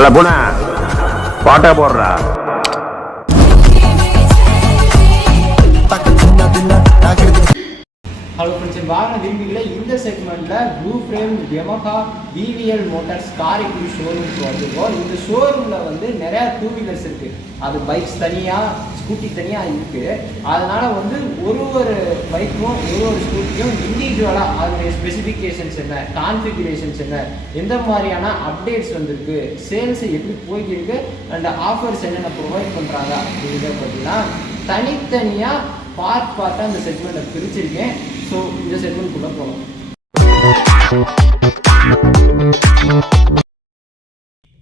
அல்ல போன பாட்டா போடுறா. ஹலோ ஃப்ரெண்ட்ஸ், வாகன விரும்பிகளில் இந்த செக்மெண்ட்டில் blue frame Yamaha VVL motors Karaikudi ஷோரூம்க்கு வந்துருக்கோம். இந்த ஷோரூமில் வந்து நிறையா டூ வீலர்ஸ் இருக்குது. அது பைக்ஸ் தனியாக, ஸ்கூட்டி தனியாக இருக்குது. அதனால் வந்து ஒரு பைக்கும் ஒரு ஸ்கூட்டியும் இண்டிவிஜுவலாக அதனுடைய ஸ்பெசிஃபிகேஷன்ஸ் என்ன, கான்ஃபிகரேஷன்ஸ் என்ன, எந்த மாதிரியான அப்டேட்ஸ் வந்திருக்கு, சேல்ஸ் எப்படி போய்க்கிருக்கு, அண்ட் ஆஃபர்ஸ் என்னென்ன ப்ரொவைட் பண்ணுறாங்க அப்படிங்கிறத பார்த்தீங்கன்னா தனித்தனியாக பார்ட்டாக அந்த செக்மெண்ட்டை பிரிச்சிருக்கேன். ஸோ இந்த செக்மெண்ட்குள்ளே போகலாம்.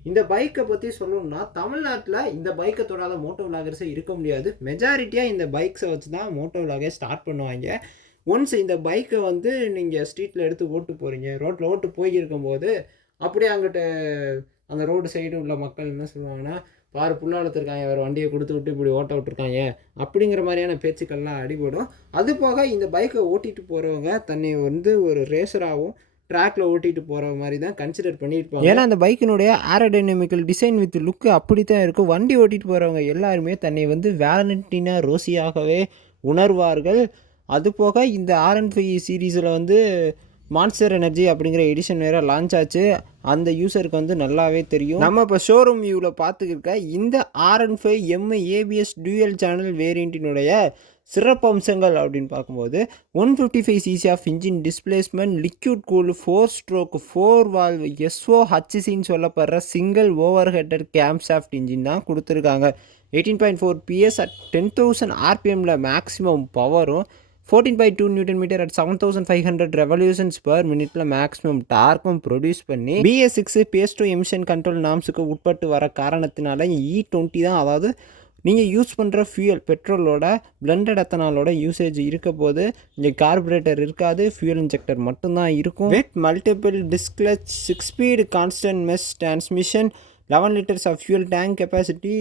இந்த பைக்கை பற்றி சொல்லணும்னா தமிழ்நாட்டில் இந்த பைக்கை தொடாத மோட்டோ விலாகர்ஸே இருக்க முடியாது. மெஜாரிட்டியாக இந்த பைக்ஸை வச்சு தான் மோட்டோ விலாகே ஸ்டார்ட் பண்ணுவாங்க. ஒன்ஸ் இந்த பைக்கை வந்து நீங்கள் ஸ்ட்ரீட்டில் எடுத்து ஓட்டு போகிறீங்க, ரோட்டில் ஓட்டு போயிருக்கும்போது அப்படியே அங்கிட்ட அந்த ரோடு சைடு உள்ள மக்கள் என்ன சொல்லுவாங்கன்னா, பாரு புள்ள வளர்த்துருக்காங்க, வேறு வண்டியை கொடுத்து விட்டு இப்படி ஓட்ட விட்டுருக்காங்க அப்படிங்கிற மாதிரியான பேச்சுக்கள்லாம் அடிபடும். அது போக இந்த பைக்கை ஓட்டிகிட்டு போகிறவங்க தன்னை வந்து ஒரு ரேசராகவும் ட்ராக்ல ஓட்டிகிட்டு போகிற மாதிரி தான் கன்சிடர் பண்ணியிருப்பாங்க. ஏன்னா அந்த பைக்கினுடைய ஏரோடைனமிக்கல் டிசைன் வித் லுக்கு அப்படி தான் இருக்கும். வண்டி ஓட்டிகிட்டு போகிறவங்க எல்லாருமே தன்னை வந்து வேலண்டினா ரோசியாகவே உணர்வார்கள். அது போக இந்த R15 சீரீஸில் வந்து மான்ஸ்டர் எனர்ஜி அப்படிங்கிற எடிஷன் வேறு லான்ச் ஆச்சு. அந்த யூஸருக்கு வந்து நல்லாவே தெரியும். நம்ம இப்போ ஷோரூம் வியூவில் பார்த்துக்கிருக்க இந்த R15M ABS டியூயல் சேனல் வேரியண்ட்டினுடைய சிறப்பம்சங்கள் அப்படின்னு பார்க்கும்போது 155cc of engine displacement, liquid cool 4 stroke 4 valve SOHCன்னு சொல்லப்படுற single over header cam shaft engine தான் கொடுத்துருக்காங்க. 18.4 PS at 10,000 RPMல மேக்ஸிமம் பவரும், 14.2 Nm at 7500 revolutions per minute maximum டார்க்கும் ப்ரொடியூஸ் பண்ணி BS6 PS2 எமிஷன் கண்ட்ரோல் நாம்ஸுக்கு உட்பட்டு வர காரணத்தினால E20 தான், அதாவது நீங்கள் யூஸ் பண்ணுற ஃபியூயல் பெட்ரோலோட பிளண்டட் எத்தனாலோட யூசேஜ் இருக்க போது இங்கே கார்பரேட்டர் இருக்காது, ஃபியூயல் இன்ஜெக்டர் மட்டும்தான் இருக்கும். Wet multiple disc clutch 6 speed constant mesh transmission, 11 liters of fuel tank capacity.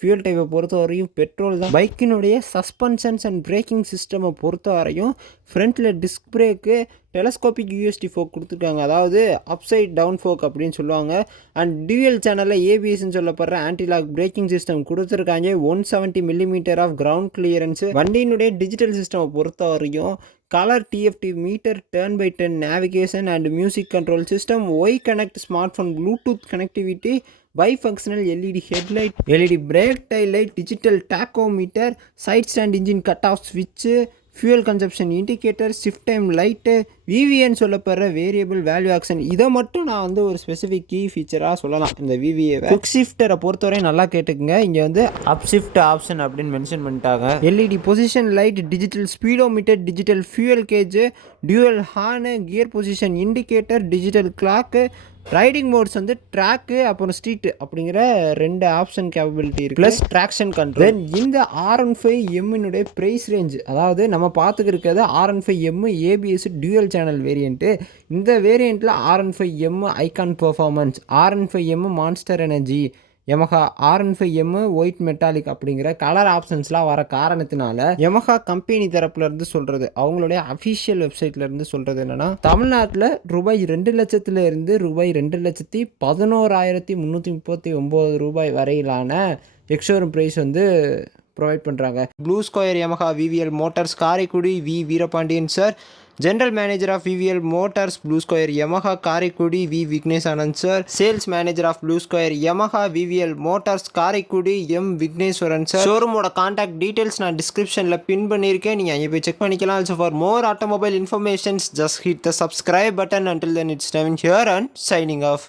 Fuel டைப்பை பொறுத்த வரையும் பெட்ரோல் தான். பைக்கினுடைய சஸ்பென்ஷன்ஸ் அண்ட் பிரேக்கிங் சிஸ்டமை பொறுத்த வரையும் ஃப்ரண்ட்டில் disc brake telescopic USD fork கொடுத்துருக்காங்க, அதாவது அப்சைட் டவுன் ஃபோக் அப்படின்னு சொல்லுவாங்க. அண்ட் டியூயல் சேனலில் ABSன்னு சொல்லப்படுற ஆன்டிலாக் பிரேக்கிங் சிஸ்டம் கொடுத்துருக்காங்க. 170 mm ஆஃப் கிரவுண்ட் கிளியரன்ஸு. வண்டியினுடைய டிஜிட்டல் சிஸ்டமை பொறுத்த வரையும் colour TFT meter, turn by turn navigation and music control system, Y connect smart phone Bluetooth connectivity, bifunctional LED headlight, LED brake tail light, digital tachometer, side stand engine cut off ஸ்விட்சு, fuel consumption indicator, shift time light, VVN சொல்லப்படுற variable value action. இதை மட்டும் நான் வந்து ஒரு specific key ஃபீச்சராக சொல்லலாம். இந்த VVAவை quick ஷிஃப்டரை பொறுத்தவரை நல்லா கேட்டுக்குங்க. இங்கே வந்து அப் ஷிஃப்ட் ஆப்ஷன் அப்படின்னு மென்ஷன் பண்ணிட்டாங்க. LED position light, digital speedometer, digital fuel gauge, dual horn, gear position indicator, digital clock, riding modes வந்து ட்ராக்கு அப்புறம் ஸ்ட்ரீட் அப்படிங்கிற 2 ஆப்ஷன் கேப்பபிலிட்டி இருக்குது, ப்ளஸ் ட்ராக்ஷன் கண்ட்ரோல். தென் இந்த R15M ப்ரைஸ் ரேஞ்ச், அதாவது நம்ம பார்த்துக்கிருக்கிறது R15M ABS dual channel variant. இந்த வேரியண்ட்டில் R15M icon performance, R15M monster energy, Yamaha R15M white metallic அப்படிங்கிற கலர் ஆப்ஷன்ஸ்லாம் வர காரணத்தினால யமஹா கம்பெனி தரப்புலேருந்து சொல்கிறது, அவங்களுடைய அஃபிஷியல் வெப்சைட்லேருந்து சொல்கிறது என்னென்னா, தமிழ்நாட்டில் ரூபாய் 2 லட்சத்துலேருந்து ரூபாய் 2,11,339 வரையிலான எக்ஸ்ஷோரூம் ப்ரைஸ் வந்து ப்ரொவைட் பண்ணுறாங்க. Blue Square Yamaha VVL motors Karaikudi Veerapandian sir, general manager of VVL motors Blue Square Yamaha Karaikudi Vignesh Anand sir, sales manager of Blue Square Yamaha VVL motors Karaikudi Vigneswaran sir. ஷோரூமோட கான்டாக்ட் டீட்டெயில்ஸ் நான் டிஸ்கிரிப்ஷனில் பின் பண்ணியிருக்கேன், நீங்கள் அங்கே போய் செக் பண்ணிக்கலாம். Also for more automobile informations just hit the subscribe button. Until then it's time here and signing off.